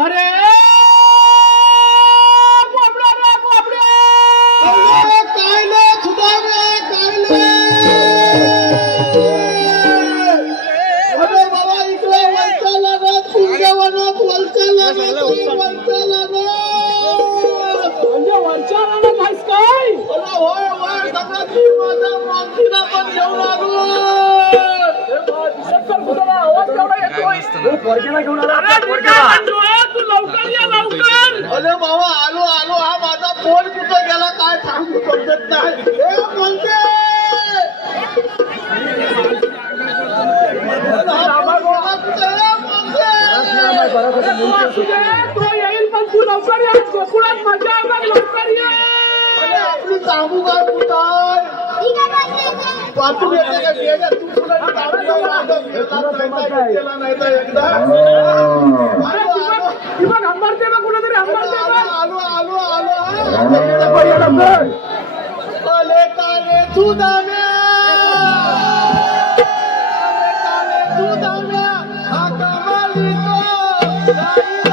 अरे कोबड्या रे कोबड्या काय ले सुधारे काय ले अरे बाबा इकडे वंचाला ना पुंजवनात वंचाला ना म्हणजे वरच्या रानात आहेस काय? अरे होय होय सगळं ती माझा माणसीला पण घेऊन आलो तू लवकर ये लवकर. अरे बाबा आलो आलो हा माझा फोन कुठं गेला काय सांगू समजत नाही म्हणते तो येईल पण तू लवकर ये. गोकुळात मजा आहे बघ, लवकर ये. आपली सांगू काय कुठाय वाचून येते का गेल्या तू तुला नाही तर एकदा अरे ती बघ अंबारते बघ, कुठेतरी अंबारते बघ. आलो आलो आलो काले काले सुदाम्या काले सुदाम्या हा कमाली तो